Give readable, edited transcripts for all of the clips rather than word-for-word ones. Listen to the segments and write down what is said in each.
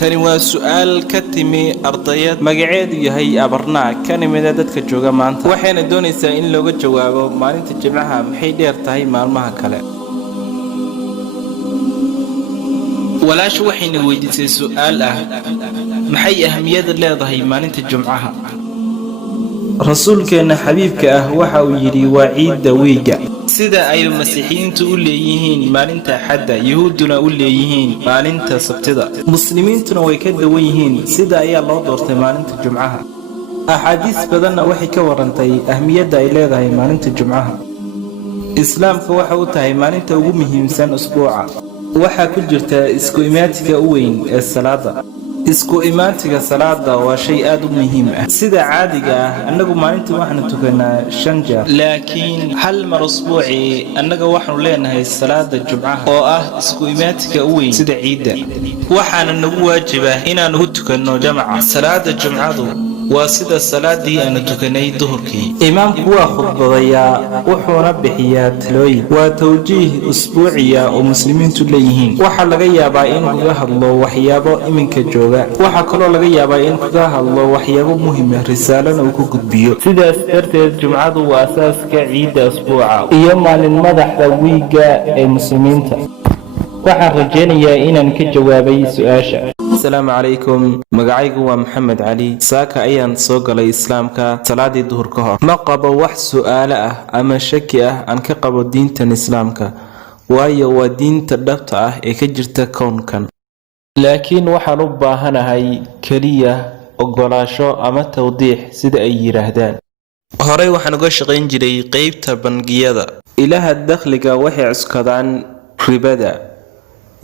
tani waa su'aal ka timi ardayad magaceedu yahay Abarnaa kana mid ah dadka jooga maanta waxayna doonaysaa in looga jawaabo maalinta Jimcaha maxay dheer tahay maalmaha kale. walaashu waxayna weydiisay su'aal ah maxay ahamiyad leedahay maalinta Jimcaha. rasuulkeena xabiibka ah waxa uu yiri waa ciidda weeyga sida ay masiixiyiintu u leeyihiin maalinta Axadda yahuuduna u leeyihiin maalinta Sabtida muslimiintuna way ka duwan yihiin sida ayaa loo doortay maalinta Jimcaha. axaadiis badan waxay ka warantay ahmiyadda ay leedahay maalinta Jimcaha. islaamka waxa uu tahay maalinta ugu muhiimsan usbuuca waxa ku jirta isku imaatiga u weyn ee salaada. isku imaantiga salaada waa shay aad u muhiim ah sida caadiga ah anagu maalintii waxaanu tukanaa 5 jeer laakiin hal mar usbuuci anaga waxaanu leenahay salaada Jimcaha oo ah isku imaantiga u weyn sida ciidda waxaana nagu waajiba inaanu u tukanno jamaca. salaada Jimcadu waa sida salaadii aanu tukanay duhurkii. imaamku waa khudbadaya wuxuuna bixiyaa talooyin waa tawjiih usbuuciya oo muslimiintu leeyihiin. waxa laga yaabaa in laga hadlo waxyaabo iminka jooga waxa kaloo laga yaabaa in laga hadlo waxyaabo muhiim ah risaalana uu ku gudbiyo. sidaas darteed Jimcadu waa asaaska ciidda usbuuca iyo maalin madaxda wiiga ee muslimiinta. waxaan rajaynayaa inaan ka jawaabay su'aasha. السلام عليكم magacaygu waa Maxamed Ali saaka ayaan soo galay islaamka salaadii duhur ka hor ma qabo wax su'aalo ah ama shaki ah aan ka qabo diintan islaamka waayo waa diinta dhabta ah ee ka jirta koonkan laakiin waxaan u baahanahay kaliya ogolaasho ama tawdiix sida ay yiraahdaan. horey waxaan uga shaqayn jiray qaybta bangiyada ilaha dakhliga waxay cuskadaan ribada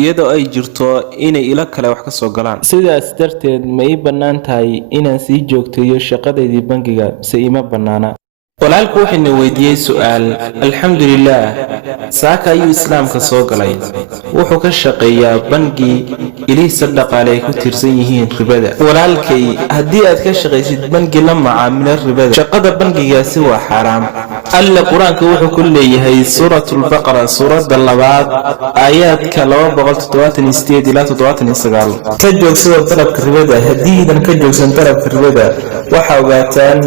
iyadoo ay jirto inay ila kale wax ka soo galaan. sidaas darteed ma ii bannaan tahay inaan sii joogteeyo shaqadeedii bangiga mise ima bannaana. walaalku waxayna weydiiyey su'aal. alxamdulillaah saaka ayuu islaamka soo galay wuxuu ka shaqeeyaa bangi ilihiisa dhaqaale ay ku tirsan yihiin ribada. walaalkay haddii aad ka shaqaysid bangi la macaamila ribada shaqada bangigaasi waa xaraam. alla qur-aanka wuxuu ku leeyahay suuratul baqara suuradda 2 aayaadka 278 ilaa 79 ka joogsada dalabka ribada. haddiidan ka joogsan dalabka ribada waxa ogaataan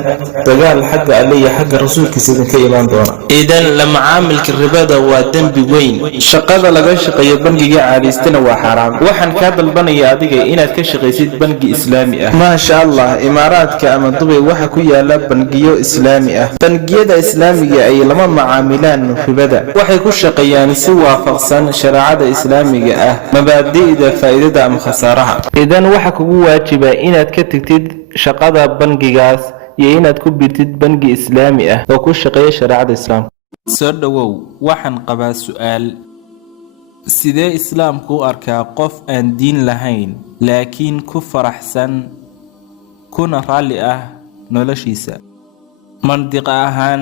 dagaal xagga alle iyo xagga rasuulkiisa ka imaan doona. idan la macaamilka ribada waa dambi weyn. shaqada laga shaqeeyo bangiga caadiistana waa xaraam. waxaan ka dalbanayaa adiga inaad ka shaqaysid bangi islaami ah. ma sha Allah imaaraadka ama Dubai waxa ku yaala bangiyo islaami ah. bangiyada islaamiga ay lama macaamilaan ribada waxay ku shaqeeyaan si waafaqsan shariicada islaamiga ah mabaadi'da faa'iidada ama khasaaraha. idan waxa kugu waajiba inaad ka tagtid shaqada bangigaas iyo inaad ku biirtid bangi islaami ah oo ku shaqeeya shariicada islaamka. soo dhawow waxaan qabaa su'aal. sidee islaamku u arkaa qof aan diin lahayn laakiin ku faraxsan kuna raalli ah noloshiisa? mandiq ahaan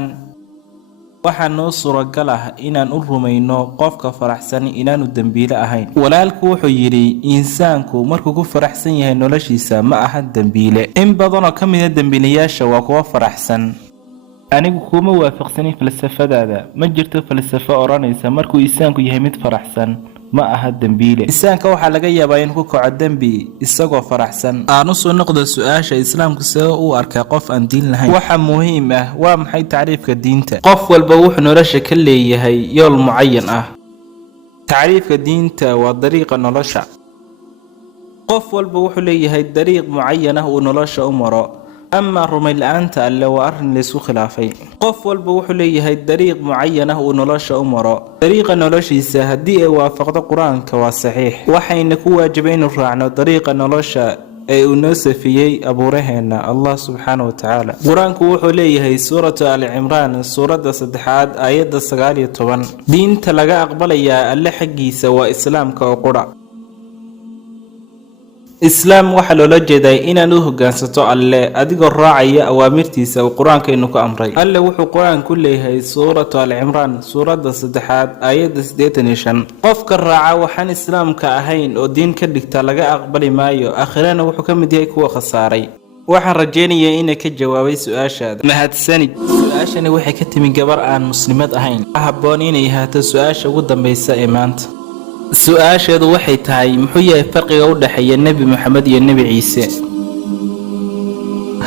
waxaa noo suuragal ah inaan u rumayno qofka faraxsan inaanu dambiile ahayn. walaalku wuxuu yidhi insaanku markuu ku faraxsan yahay noloshiisa ma aha dambiile. in badanoo ka mid ah dambiilayaasha waa kuwa faraxsan. anigu kuma waafaqsanin falsafadaada. ma jirto falsafo odhanaysa markuu insaanku yahay mid faraxsan ma aha dambiile. insaanka waxaa laga yaabaa in ku kaco dambi isagoo faraxsan. aan u soo noqdo su'aasha islaamku sidee u arkaa qof aan diin lahayn. waxa muhiim ah waa maxay tacriifka diinta. qof walba wuxuu nolosha ka leeyahay yool mucayan ah. tacriifka diinta waa dariiqa nolosha. qof walba wuxuu leeyahay dariiq mucayan ah uu nolosha u maro. أما رمي الآن تألا وأرن لسو خلافي قف والبوح ليه الدريق معينة ونلاش أمره طريقة نلاش يسهدي وافقد القرآن كوا صحيح وحين كوا جبين الرعنا طريقة نلاش أي ونسفيي أبو رهنا الله سبحانه وتعالى قرآن كوحو ليه سورة آل عمران سورة صدحات آيات السقالية طبعا دين تلقى أقبل يا اللحقي سوا إسلام كوقرأ إسلام waxa loo jeeday inaad u hoggaansato alle adigoo raacaya awaamirtiisa oo quraanka inuu ku amray. alle wuxuu quraan ku leeyahay suuratu al-imran suurada 3 aayada 85 qofka raaca waxaan islaamka ahayn oo diin ka dhigta laga aqbali maayo aakhirana wuxuu ka mid yahay kuwa khasaaray. waxaan rajaynayaa inay ka jawaabay su'aashaada. Mahadsanid. Su'aashani waxay ka timi gabar aan muslimad ahayn. Habboon inay ahaato su'aasha ugu dambaysa ee maanta. Su'aasheedu waxay tahay muxuu yahay farqiga u dhaxeeya Nabi Maxamed iyo Nabi Ciise?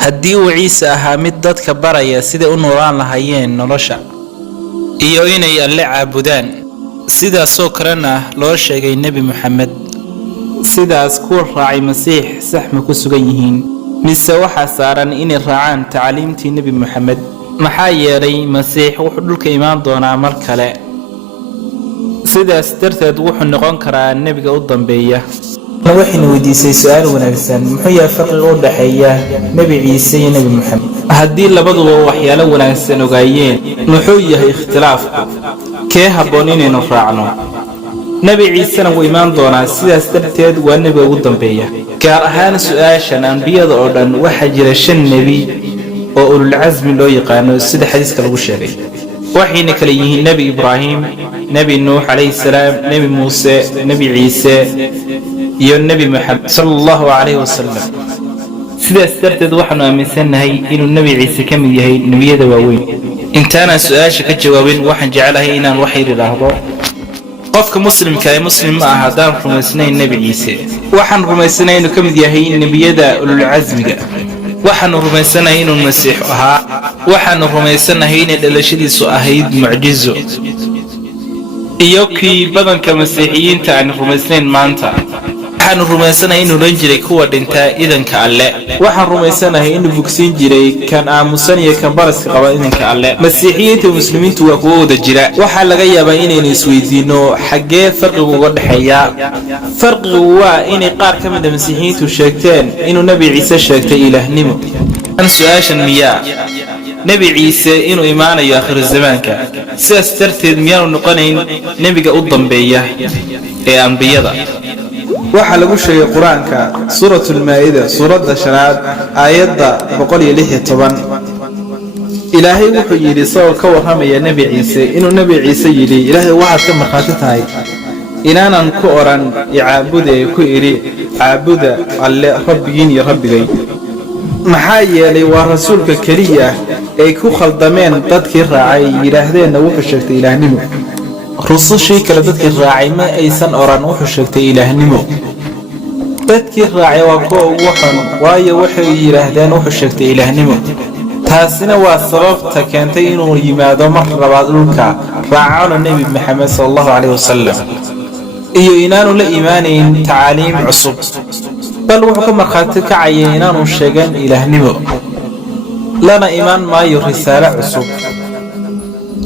haddii uu Ciise ahaa mid dadka baraya sida u noolaan lahaayeen nolosha iyo inay Alle caabudaan, sidaasoo kalena loo sheegay Nabi Maxamed, sidaas kuwa raacay Masiix sax ma ku sugan yihiin mise waxaa saaran inay raacaan tacliimtii Nabi Maxamed? maxaa yeelay Masiix wuxuu dhulka imaan doonaa mar kale, sidaas darteed wuxuu noqon karaa nebiga u dambeeya. waxayna weydiisay su'aal wanaagsan, muxuu yahay farqiga u dhaxeeya Nabi Ciise iyo Nabi Maxamed? haddii labaduba waxyaalo wanaagsan ogaayeen, muxuu yahay ikhtilaafku? kee habboon inaynu raacno? Nabi Ciisena wuu imaan doonaa, sidaas darteed waa nebiga ugu dambeeya. gaar ahaan su'aashan ambiyada oo dhan waxaa jira 5 nebi oo ulul casmi loo yaqaano sida xadiiska lagu sheegay. waxayna kala yihiin Nabi Ibraahim, Nabi Nuux alayhi salaam, Nabi Muuse, Nabi Ciise iyo Nabi Maxamed sallallahu alayhi wasallam. sidaas darteed waxaanu aaminsanahay inuu Nabi Ciise ka mid yahay nebiyada waaweyn. intaana su'aasha ka jawaabin, waxaan jecelahay inaan wax yar ilaahdo. qofka muslimka ah muslim ma aha haddaan rumaysnayn Nabi Ciise. waxaan rumaysanahay inuu ka mid yahay nebiyada ulul casmiga. waxaanu rumaysanahay inuu Masiix ahaa. waxaanu rumaysanahay in dhalashadiisu ahayd mucjizo, iyo kii badanka masiixiyiinta aan rumaysnayn maanta. waxaanu rumaysanahay inuu oran jiray kuwa dhintaa idanka Alle. waxaan rumaysanahay inuu bogsiin jiray kan aamusan iyo kan baraska qaba idanka Alle. masiixiyiinta iyo muslimiintu waa kuwa wada jira. waxaa laga yaabaa inaynu isweydiino xaggee farqigu uga dhaxeeya. farqigu waa inay qaar ka mid ah masiixiyiintu sheegteen inuu Nabi Ciise sheegtay ilaahnimo. su'aashan miyaa Nabi Ciise inuu imaanayo aakhir zamaanka, sidaas darteed miyaanu noqonayn nebiga u dambeeya ee ambiyada? waxaa lagu sheegay quraanka suuratul maa'ida suuradda 5 aayadda 116. ilaahay wuxuu yidhi isagoo ka warramaya Nabi Ciise inuu Nabi Ciise yidhi, ilaahay waxaad ka markhaati tahay inaanan ku oran icaabude ku idhi caabuda Alle rabbigiin iyo rabbigay. maxaa yeelay waa rasuulka keliya ay ku khaldameen dadkii raacay yidhaahdeenna wuxuu sheegtay ilaahnimo. rusushii kale dadkii raacay ma aysan oran wuxuu sheegtay ilaahnimo. dadkii raacay waa kuwa ugu xun, waayo waxay yidhaahdeen wuxuu sheegtay ilaahnimo. taasina waa sababta keentay inuu yimaado mar labaad dhulka raacano Nabi Maxamed sallallahu alayhi wasallam, iyo inaanu la imaanayn tacaaliim cusub, bal wuxuu ka markhaati kacayay inaanu sheegan ilaahnimo, lana imaan maayo risaalo cusub.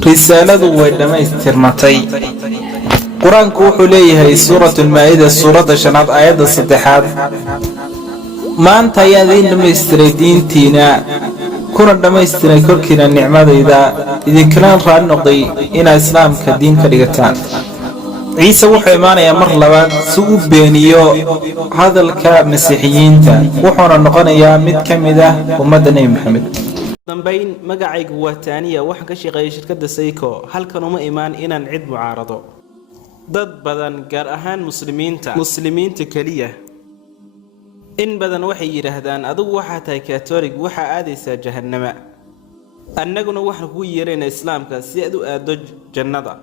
risaaladu way dhammaystirmatay. quraanku wuxuu leeyahay suuratul maa'ida suuradda 5 aayadda 3, maanta ayaan idin dhammaystiray diintiina kuna dhammaystiray korkiina nicmadayda, idinkana raali noqday inaad islaamka diin ka dhigataan. ciise wuxuu imaanayaa mar labaad si uu beeniyo hadalka masiixiyiinta, wuxuuna noqonayaa mid ka mid ah ummadda Nabi Maxamed. dambayn magacaygu waa Taaniya, waxaan ka shaqeeyay shirkadda Seiko. halkan uma imaan inaan cid mucaarado. dad badan gaar ahaan muslimiinta kaliya in badan waxay yiraahdaan adigu waxa tahay Catholic, waxa aadaysaa jahannama. annaguna waxaan ku yeeraynaa islaamka si aad u aado jannada.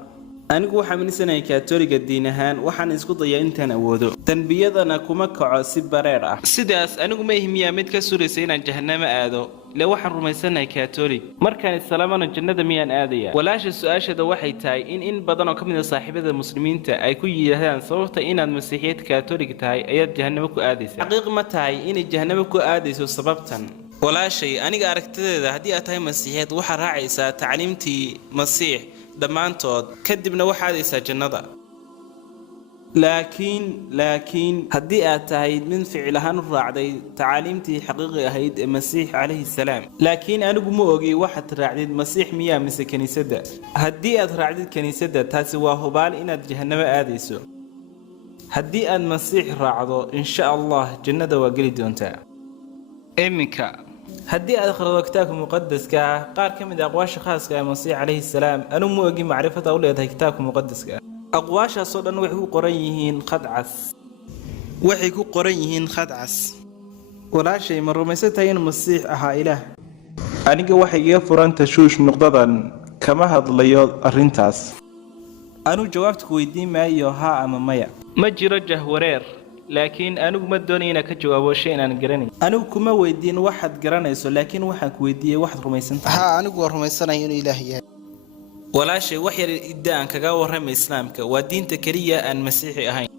anigu waxaan minisanahay Catholic diin ahaan, waxaan isku dayaa intaan awoodo. tanbiyadana kuma kaco si bareer ah. sidaas anigu ma ihmiyaa mid ka suraysa inaan jahannama aado. le waxaan rumaysanahay Catholic. markaan islaamana jannada miyaan aadaya? walaasha su'aashada waxay tahay in badan oo ka mid ah saaxiibada muslimiinta ay ku yiraahdaan sababta inaad masiixiyad Catholic tahay ayaad jahannama ku aadaysaa. xaqiiq ma tahay inay jahannama ku aadayso sababtan? walaashay, aniga aragtideeda haddii aad tahay masiixiyad waxaad raacaysaa tacliimtii Masiix dhammaantood, kadibna waxaad aadaysaa jannada. laakiin haddii aad tahay mid ficil ahaan u raacday tacaaliimtii xaqiiqiga ahayd ee Masiix calayhi salaam, laakiin anigu ma ogi waxaad raacdid Masiix miyaa mise kaniisadda. haddii aad raacdid kaniisadda, taasi waa hubaal inaad jahannamo aadayso. haddii aad Masiix raacdo, insha Allah jannada waa geli doontaa. iminka haddii aad akhrido kitaabka muqaddaska ah, qaar ka mid ah aqwaasha khaaska ah ee Masiix calayhi salaam, anigu ma ogi macrifada u leedahay kitaabka muqaddaska ah. aqwaashaasoo dhan waxay ku qoran yihiin khad cas. walaashay ma rumaysantahay in masiix ahaa ilaah aniga waxay iga furan tashuush nuqdadan kama hadlayo arrintaas anu jawaabta ku weydiin maayo haa ama maya ma jiro jahwareer laakiin anigu ma doonayo inaan ka jawaabo shay aan garanayn anigu kuma weydiin waxaad garanayso laakiin waxaan ku weydiiyay waxaad rumaysantahay haa anigu waan rumaysanahay inuu ilaah yahay walaashay wax yar idaan kaga warramay islaamka waa diinta kaliya aan masiixi ahayn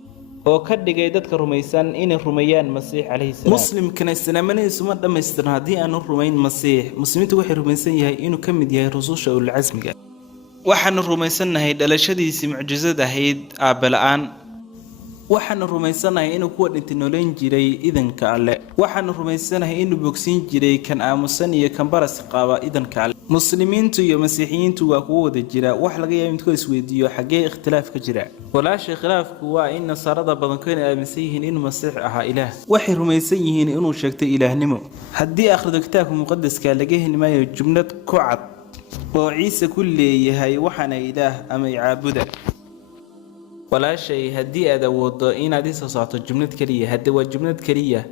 oo ka dhigay dadka rumaysan inay rumeeyaan masiix calayhi salaam muslimkana islaamanihiisu ma dhammaystiran haddii aanu rumayn masiix muslimiintu waxay rumaysan yahay inuu ka mid yahay rususha ulul casmiga waxaanu rumaysannahay dhalashadiisii mucjisad ahayd aabbala-aan waxaanu rumaysanahay inuu kuwa dhintay noolayn jiray idanka alle waxaanu rumaysanahay inuu bogsiin jiray kan aamusan iyo kan baras qaba idanka alle muslimiintu iyo masiixiyiintu waa kuwa wada jira wax laga yaabo midkood isweydiiyo xaggee ikhtilaaf ka jira walaashay khilaafku waa in nasaarada badankood aaminsan yihiin inuu masiix ahaa ilaah waxay rumaysan yihiin inuu sheegtay ilaahnimo haddii akhrido kitaabka muqadaska laga heli maayo jumlad ku cad oo ciise ku leeyahay waxaana ilaah ama caabuda walaashay haddii aad awoodo inaad isoo saarto jumlad kaliya hadda waa jumlad kaliya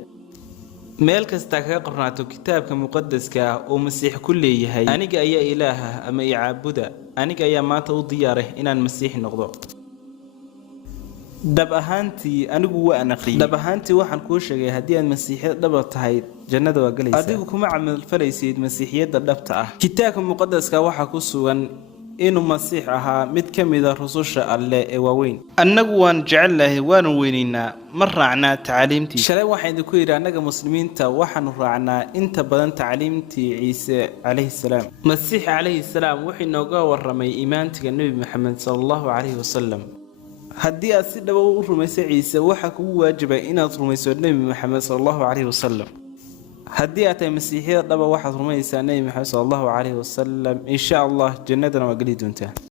meel kasta kaga qornaato kitaabka muqadaska oo masiix ku leeyahay aniga ayaa ilaaha ama caabuda aniga ayaa maanta u diyaaray inaan masiix noqdo dhab ahaantii anigu waan aqriyay dhab ahaantii waxaan kuu sheegay haddii aad masiixiyad dhab tahay jannada waa galaysaa adigu kuma camal falaysid masiixiyadda dhabta ah kitaabka muqadaska waxaa ku sugan inuu masiix ahaa mid ka mid ah rususha alle ee waaweyn annagu waan jecelahay waanu weynaynaa ma raacnaa tacaaliimtii shalay waxaan idinku yidhi annaga muslimiinta waxaanu raacnaa inta badan tacaaliimtii ciise calayhi salaam masiix calayhi salaam wuxuu inooga warramay iimaantiga nebi maxamed sala allahu calayhi wasalam haddii aad si dhaba u rumayso ciise waxaa kugu waajibay inaad rumayso nebi maxamed sala allahu calayhi wasalam haddii aad tahay masiixiyada dhaba waxaad rumaysaa nebi maxamed sala allahu calayhi wasalam insha allah jannadana waa geli doontaa